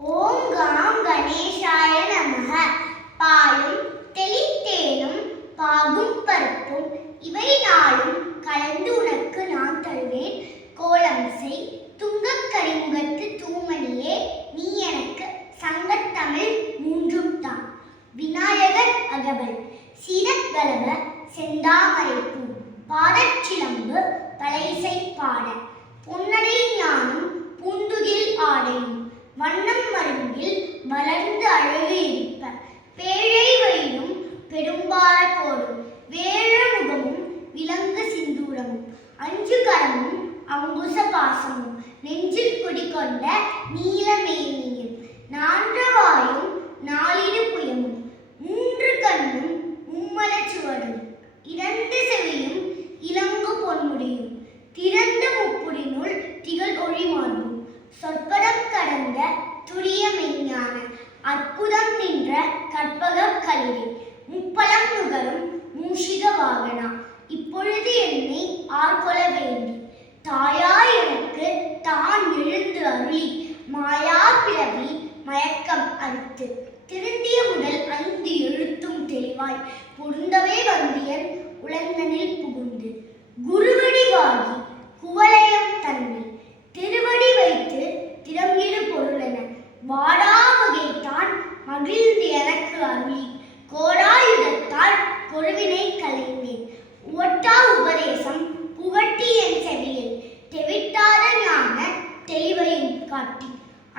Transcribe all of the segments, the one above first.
ஓம் com கணேசாய நமக. பாலும் தெளித்தேனும் பாகும் பருப்பும் இவை நாளும் கலந்து உனக்கு நான் தருவேன். கோலம் செய் துங்கக் கரிமுகத்து தூமணியே நீ எனக்கு சங்கத்தமிழ் மூன்றும் தான் விநாயகர் அகவல் சீரக்கலவ செந்தாமரைப்பூ பாதச்சிலம்பு பழைசை பாட பொன்னடை ஞானம் பூந்துகில் ஆடையும் வண்ணம் மருங்கில் வளர்ந்து அழகு இருப்ப பேழை வயிறும் பெரும்பால போடும் வேழ முகமும் விலங்கு சிந்தூரமும். அஞ்சு கரமும் அங்குச பாசமும். நெஞ்சில் குடிகொண்ட நீலமேனியும் நான்றவாயும் நாளிடு புயமும். மூன்று கண்ணும் மும்மலச் சுவடும். இரண்டு செவியும் இளங்கு பொன்முடியும். திறந்த முப்புடினுள் திகழ் ஒளி சொற்பதம் கடந்த துரிய மெஞ்ஞான அற்புதம் நின்ற கற்பக களிரே முப்பலம் நுகரும் மூஷிக வாகனா. இப்பொழுது என்னை ஆட்கொள்ள வேண்டி. தாயா எனக்கு தான் எழுந்து அருளி. மாயா பிறவி மயக்கம் அறுத்து. திருந்திய முதல் ஐந்து எழுத்தும் தெளிவாய். பொருந்தவே வந்தியன் உழந்தனில் புகுந்து. குருவடிவாகி காட்டி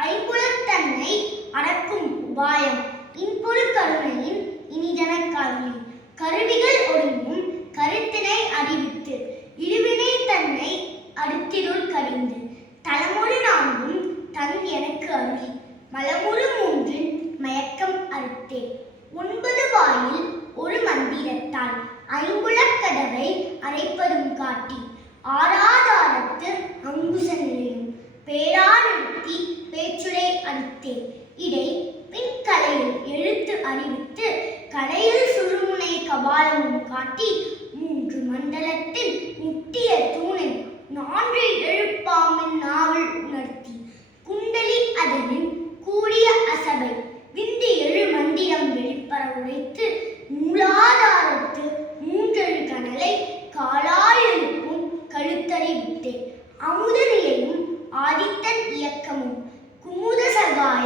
ஐம்புலத்தன்னை அடக்கும் உபாயம். இன்பொரு கருணையின் இனிதன கருளி கருவிகள் ஒடுங்கும் கருத்தினை அறிவித்து இழிவினை தன்னை அடுத்திருள் கடிந்து. தலமொழி நான்கும் தன் எனக்கு அருளி. மலமுறு மூன்றின் மயக்கம் அறுத்தே. ஒன்பது வாயில் ஒரு மந்திரத்தால் ஐம்புலக் கதவை அரைப்பதும் காட்டி. ஆராதாரத்து அங்குச அளித்தே இடை பின் கலையில் எழுத்து அறிவித்து கலையில் சுழுமுனை கபாலமும் காட்டி மூன்று மண்டலத்தில் முட்டிய தூணில் நான்கு எழுப்பாமின் நாவல்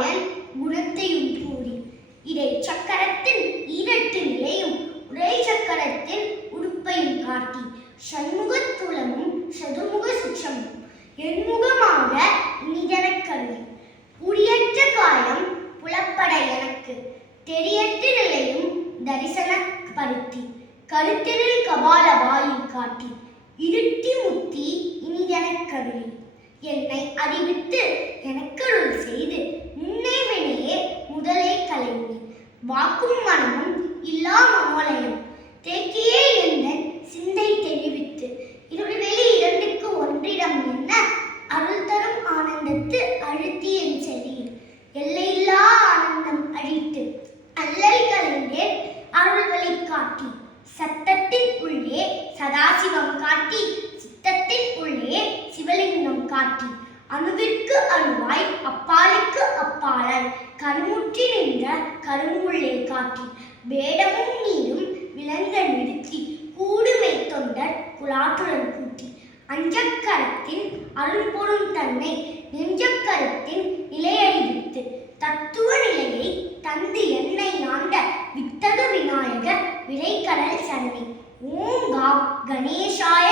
சகாயன் குணத்தையும் கூறி இடை சக்கரத்தில் ஈரட்டு நிலையும் உடை சக்கரத்தில் உடுப்பையும் காட்டி சண்முகத்துலமும் சதுமுக சுற்றமும் எண்முகமாக இனிதனக் கருவி குடியற்ற காயம் புலப்பட எனக்கு தெரியற்ற நிலையும் தரிசனப்படுத்தி கருத்திரில் கபால வாயில் காட்டி இருட்டி முத்தி இனிதனக் கருவி என்னை அறிவித்து எனக்கருள் செய்து வாக்கும் மனமும் இல்லா மனோலயம் தேக்கியே எந்தன் சிந்தை தெரிவித்து இருள்வெளி இரண்டுக்கு ஒன்றிடம் என்ன அருள் தரும் ஆனந்தத்து அழுத்தி என் செவியில் எல்லையில்லா ஆனந்தம் அழித்து அல்லல் கலைந்தேன் அருள் காட்டி சத்தத்தின் உள்ளே சதாசிவம் காட்டி சித்தத்தின் உள்ளே சிவலிங்கம் காட்டி அணுவிற்கு அணுவாய் அப்பா கருமுற்றி நின்ற கருங்குள்ளே காட்டி வேடமும் நீரும் விளங்க நிறுத்தி கூடுமை தொண்டர் குலாற்றுடன் கூட்டி அஞ்சக்கரத்தின் அருள்பொருள் தன்னை நெஞ்சக்கரத்தின் நிலையறிவித்து தத்துவ நிலையை தந்து என்னை ஆண்ட வித்தக விநாயகர் விரைக்கடல் சரணி ஓம் காம் கணேசாய